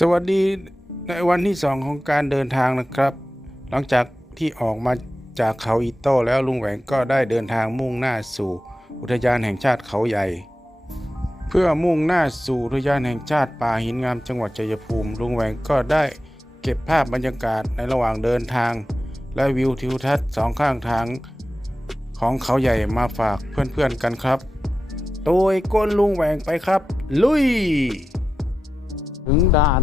สวัสดีในวันที่สองของการเดินทางนะครับ หลังจากที่ออกมาจากเขาอิโต้แล้วลุงแหวงก็ได้เดินทางมุ่งหน้าสู่ อุทยานแห่งชาติเขาใหญ่ เพื่อมุ่งหน้าสู่อุทยานแห่งชาติป่าหินงามจังหวัดชัยภูมิ ลุงแหวงก็ได้เก็บภาพบรรยากาศในระหว่างเดินทาง และวิวทิวทัศน์สองข้างทางของเขาใหญ่มาฝากเพื่อนๆกันครับ โดยก้นลุงแหวงไปครับ ลุย ถึงด่าน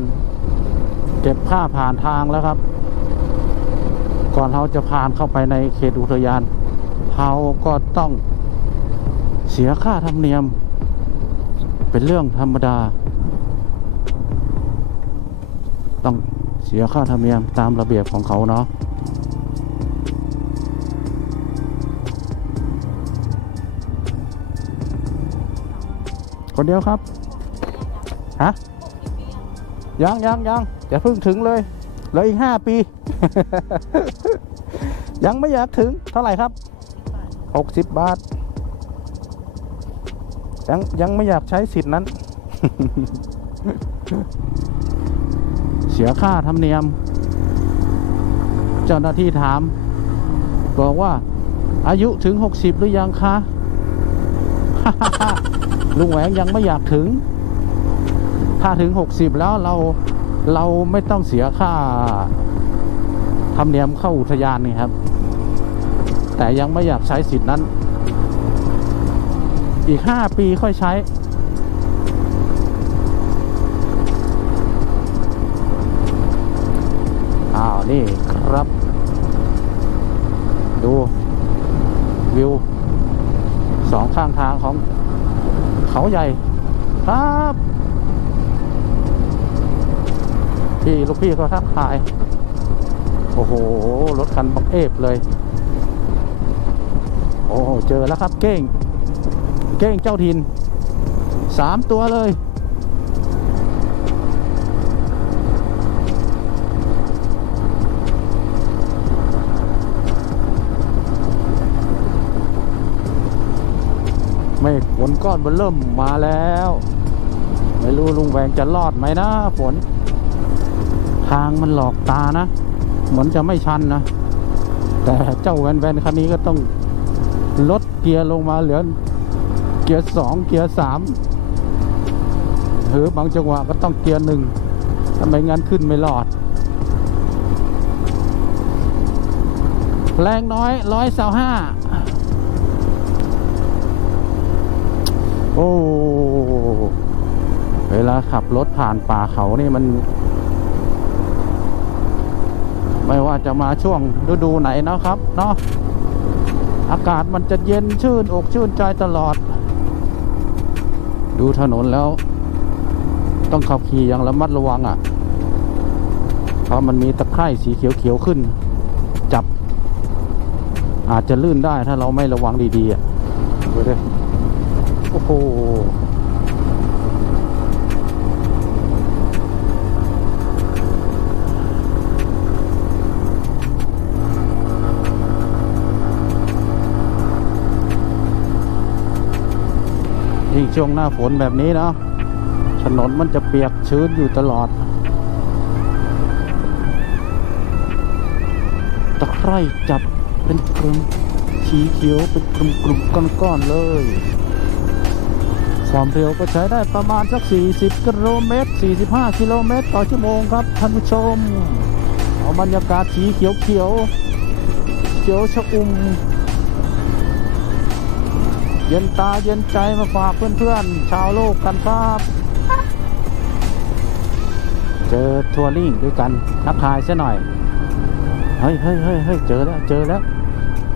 เก็บค่าผ่านทางแล้วครับ ก่อนเราจะผ่านเข้าไปในเขตอุทยานเราก็ต้องเสียค่าธรรมเนียม เป็นเรื่องธรรมดา ต้องเสียค่าธรรมเนียมตามระเบียบของเขาเนาะคนเดียวครับ ฮะ ยังยังยังอย่าเพิ่งถึงเลยเหลืออีกห้าปี ยังไม่อยากถึงเท่าไหร่ครับหกสิบบาท ยังยังไม่อยากใช้สิทธิ์นั้น เสียค่าธรรมเนียม เจ้าหน้าที่ถาม บอกว่า อายุถึงหกสิบหรือยังคะ ลุงแหวงยังไม่อยากถึง ถ้าถึง 60 แล้วเราเราไม่ต้องเสียค่าธรรมเนียมเข้าอุทยานนี่ครับ แต่ยังไม่อยากใช้สิทธินั้น อีก 5 ปีค่อยใช้ อ้าว นี่ครับ ดู วิวสองข้างทางของเขาใหญ่ครับ พี่ลูกพี่เขาทักทาย โอ้โห รถคันบักเอฟเลย โอ้โหเจอแล้วครับเก้ง เก้งเจ้าถิ่นสามตัวเลยเมฆฝนก้อนเบนเริ่มมาแล้ว ไม่รู้ลุงแหวงจะรอดไหมนะฝน ทางมันหลอกตานะ เหมือนจะไม่ชันนะ แต่เจ้าแวนแวนคันนี้ก็ต้องลดเกียร์ลงมาเหลือเกียร์สองเกียร์สามหรือบางจังหวะก็ต้องเกียร์หนึ่งถ้าไม่งั้นขึ้นไม่รอด แรงน้อยร้อยสาห้าโอ้ เวลาขับรถผ่านป่าเขานี่มัน ไม่ว่าจะมาช่วงฤดูไหนนะครับเนาะอากาศมันจะเย็นชื่นอกชื่นใจตลอด ดูถนนแล้ว ต้องขับขี่อย่างระมัดระวังอะ่ะ เพราะมันมีตะไคร่สีเขียวๆขึ้น จับ อาจจะลื่นได้ถ้าเราไม่ระวังดีๆอะ่ะดูดิโอ้โห ช่วงหน้าฝนแบบนี้เนาะถนนมันจะเปียกชื้นอยู่ตลอด ตะไคร่จับเป็นกลุ่มสีเขียวเป็นกลุ่มกลุ่มก้อนๆเลย ความเร็วก็ใช้ได้ประมาณสัก 40 กิโลเมตร 45 กิโลเมตร ต่อชั่วโมงครับท่านผู้ชม เอาบรรยากาศสีเขียวเขียวเขียวชะอุ่ม เย็นตาเย็นใจมาฝากเพื่อนๆ ชาวโลกกันครับ เจอทัวริ่งด้วยกันทักทายซะหน่อย เฮ้ยเฮ้ยเฮ้ยเฮ้ยเจอแล้วเจอแล้ว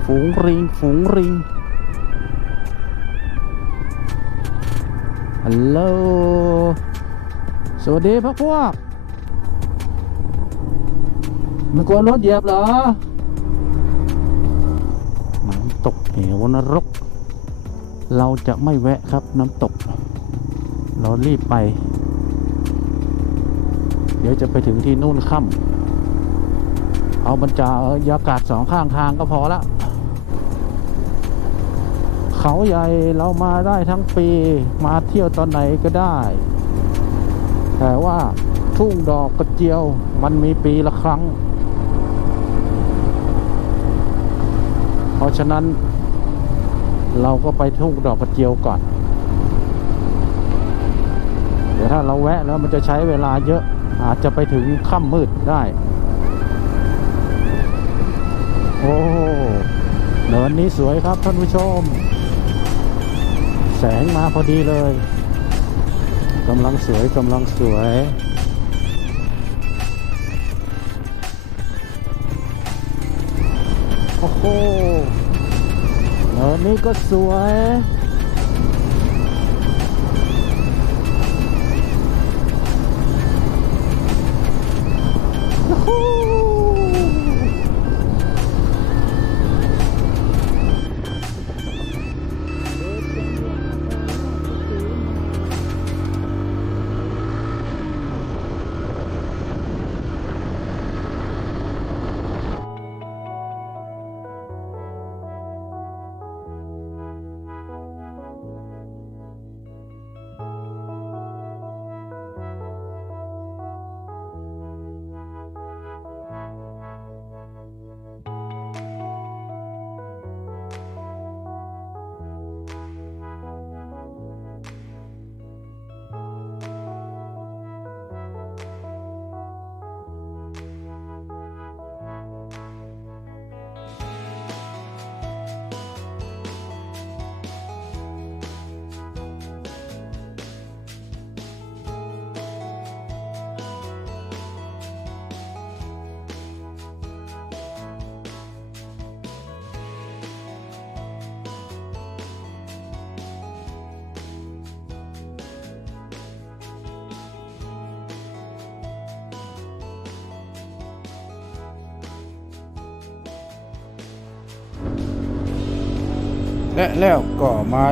ฝูงริง ฝูงริงฮัลโหลสวัสดีพักพวกมันกลัวรถเหยียบเหรอน้ำตกเหวนรก เราจะไม่แวะครับน้ำตก เรารีบไป เดี๋ยวจะไปถึงที่นู่นค่ำเอาบรรจายากาศสองข้างทางก็พอละ เขาใหญ่เรามาได้ทั้งปีมาเที่ยวตอนไหนก็ได้ แต่ว่าทุ่งดอกกระเจียวมันมีปีละครั้ง เพราะฉะนั้น เราก็ไปทุ่งดอกกระเจียวก่อน เดี๋ยวถ้าเราแวะแล้วมันจะใช้เวลาเยอะอาจจะไปถึงค่ำมืดได้ โอ้เนินนี้สวยครับท่านผู้ชม แสงมาพอดีเลยกำลังสวยกำลังสวยโอ้โห เนินนี้ก็สวย และแล้วก็มา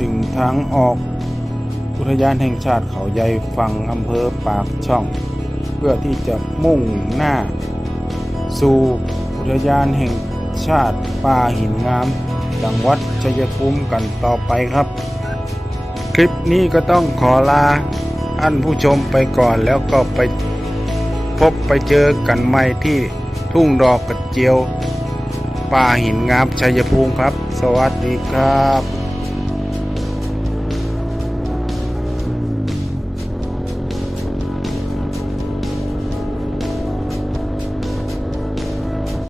ถึงทางออกอุทยานแห่งชาติเขาใหญ่ฝั่งอำเภอปากช่อง เพื่อที่จะมุ่งหน้า สู่อุทยานแห่งชาติป่าหินงาม จังหวัดชัยภูมิกันต่อไปครับ คลิปนี้ก็ต้องขอลาอันผู้ชมไปก่อนแล้วก็ไปพบไปเจอกันใหม่ที่ทุ่งดอกกระเจียว ป่าหินงามชัยภูมิครับ สวัสดีครับ